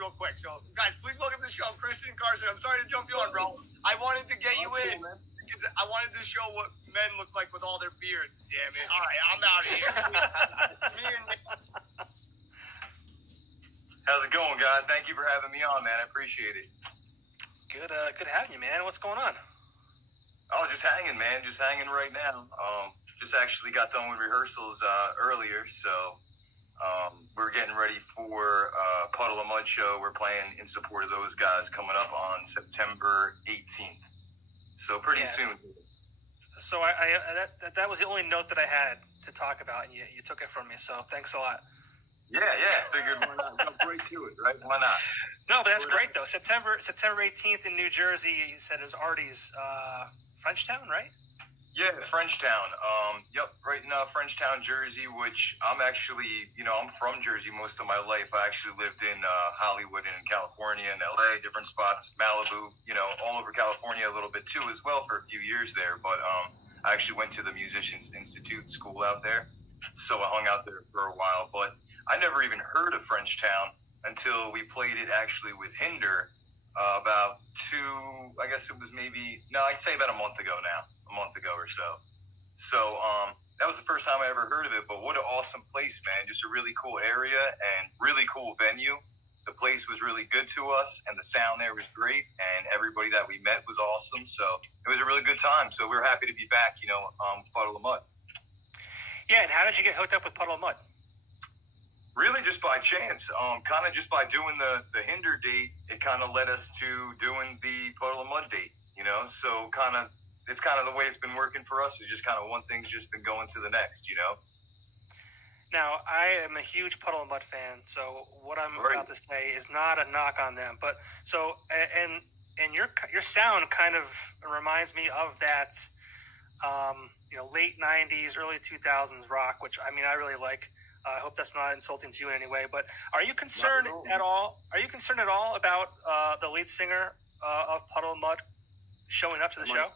real quick. So, guys, please welcome to the show, Kristen and Carson. I'm sorry to jump you on, bro. I wanted to get you in because I wanted to show what men look like with all their beards. Damn it! All right, I'm out of here. Me and Nick. How's it going, guys? Thank you for having me on, man. I appreciate it. Good having you, man. What's going on? Oh, just hanging, man. Just hanging right now. Just actually got done with rehearsals earlier, so we're getting ready for Puddle of Mud show. We're playing in support of those guys coming up on September 18th. So pretty soon. So that was the only note that I had to talk about, and you took it from me. So thanks a lot. Yeah. Figured why not? Jump right to it, right? Why not? No, but that's great though. September 18th in New Jersey. You said it was Artie's Frenchtown, right? Yeah, Frenchtown. Yep, right in Frenchtown, Jersey, which I'm actually, I'm from Jersey most of my life. I actually lived in Hollywood and in California and LA, different spots, Malibu, all over California a little bit too as well for a few years there. But I actually went to the Musicians Institute school out there, so I hung out there for a while. But I never even heard of Frenchtown until we played it actually with Hinder about I'd say about a month ago or so. So that was the first time I ever heard of it, but what an awesome place, man. Just a really cool area and really cool venue. The place was really good to us, and the sound there was great, and everybody that we met was awesome, so it was a really good time. So we were happy to be back, Puddle of Mud. Yeah, and how did you get hooked up with Puddle of Mud? Really just by chance, kind of just by doing the Hinder date, it kind of led us to doing the Puddle of Mud date, so it's kind of the way it's been working for us, is just kind of one thing's just been going to the next, Now, I am a huge Puddle of Mud fan, so what I'm about to say is not a knock on them, but so, and your sound kind of reminds me of that, late 90s, early 2000s rock, which, I really like. I hope that's not insulting to you in any way, but are you concerned at all? Are you concerned at all about the lead singer of Puddle of Mud showing up to the show?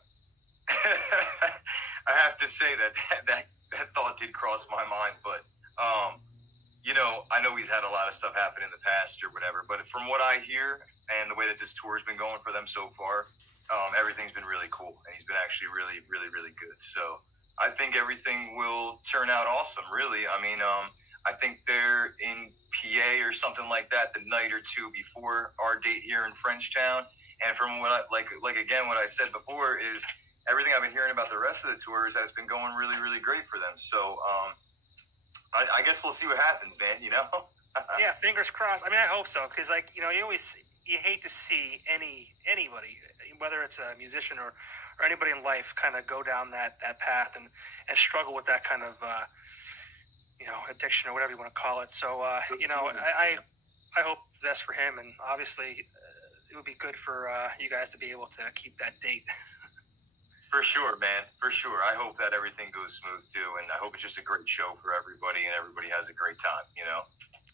I have to say that thought did cross my mind, but I know he's had a lot of stuff happen in the past or whatever, but from what I hear and the way that this tour has been going for them so far, everything's been really cool, and he's been actually really, really, really good. So I think everything will turn out awesome, really. I think they're in PA or something like that the night or two before our date here in Frenchtown. And from what what I said before is everything I've been hearing about the rest of the tour is that it's been going really, really great for them. So I guess we'll see what happens, man, Yeah, fingers crossed. I hope so, because, you hate to see anybody, whether it's a musician or anybody in life, kind of go down that path and struggle with that kind of, addiction or whatever you want to call it. So, I hope the best for him, and obviously it would be good for you guys to be able to keep that date. For sure, man. For sure. I hope that everything goes smooth, too, and I hope it's just a great show for everybody and everybody has a great time,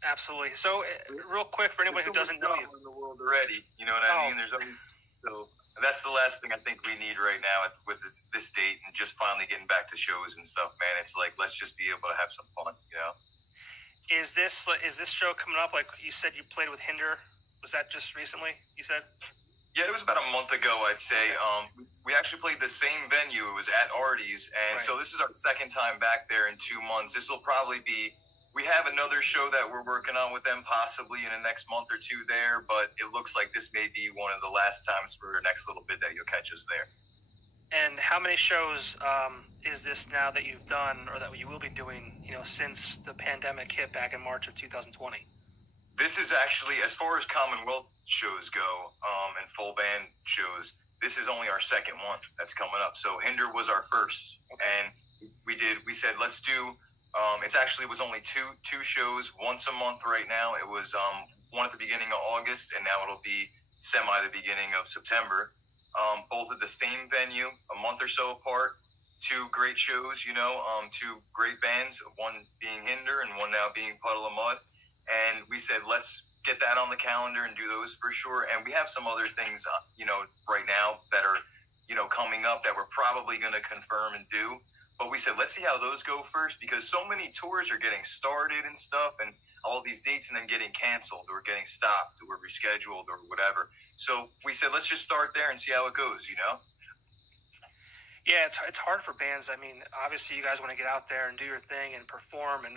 Absolutely. So, real quick, for anybody who doesn't know you. In the world already, you know what I mean? There's always... So that's the last thing I think we need right now with this date and just finally getting back to shows and stuff, man. It's like, let's just be able to have some fun, Is this show coming up? Like you said, you played with Hinder. Was that just recently, you said? Yeah, it was about a month ago, I'd say. We actually played the same venue. It was at Artie's, and so this is our second time back there in 2 months. This will probably be... We have another show that we're working on with them possibly in the next month or two there, but it looks like this may be one of the last times for the next little bit that you'll catch us there. And how many shows is this now that you've done or that you will be doing, since the pandemic hit back in March of 2020? This is actually, as far as Commonwealth shows go and full band shows, this is only our second one that's coming up. So Hinder was our first, and we said, let's do... it was only two shows once a month right now. It was one at the beginning of August, and now it'll be the beginning of September. Both at the same venue, a month or so apart. Two great shows, two great bands, one being Hinder and one now being Puddle of Mud. And we said, let's get that on the calendar and do those for sure. And we have some other things, right now that are, coming up that we're probably going to confirm and do. But we said, let's see how those go first, because so many tours are getting started and stuff. And all these dates and then getting canceled or getting stopped or rescheduled or whatever. So we said, let's just start there and see how it goes, you know? Yeah, it's hard for bands. I mean, obviously you guys want to get out there and do your thing and perform, and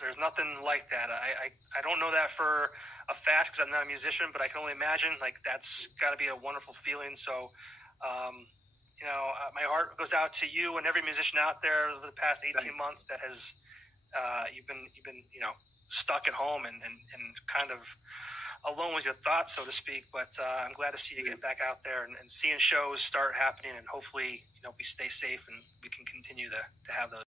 there's nothing like that. I don't know that for a fact because I'm not a musician, but I can only imagine, like, that's got to be a wonderful feeling. So, you know, my heart goes out to you and every musician out there over the past 18 months that has you've been you know, stuck at home and kind of alone with your thoughts, so to speak. But I'm glad to see you get back out there and seeing shows start happening, and hopefully, you know, we stay safe and we can continue to have those.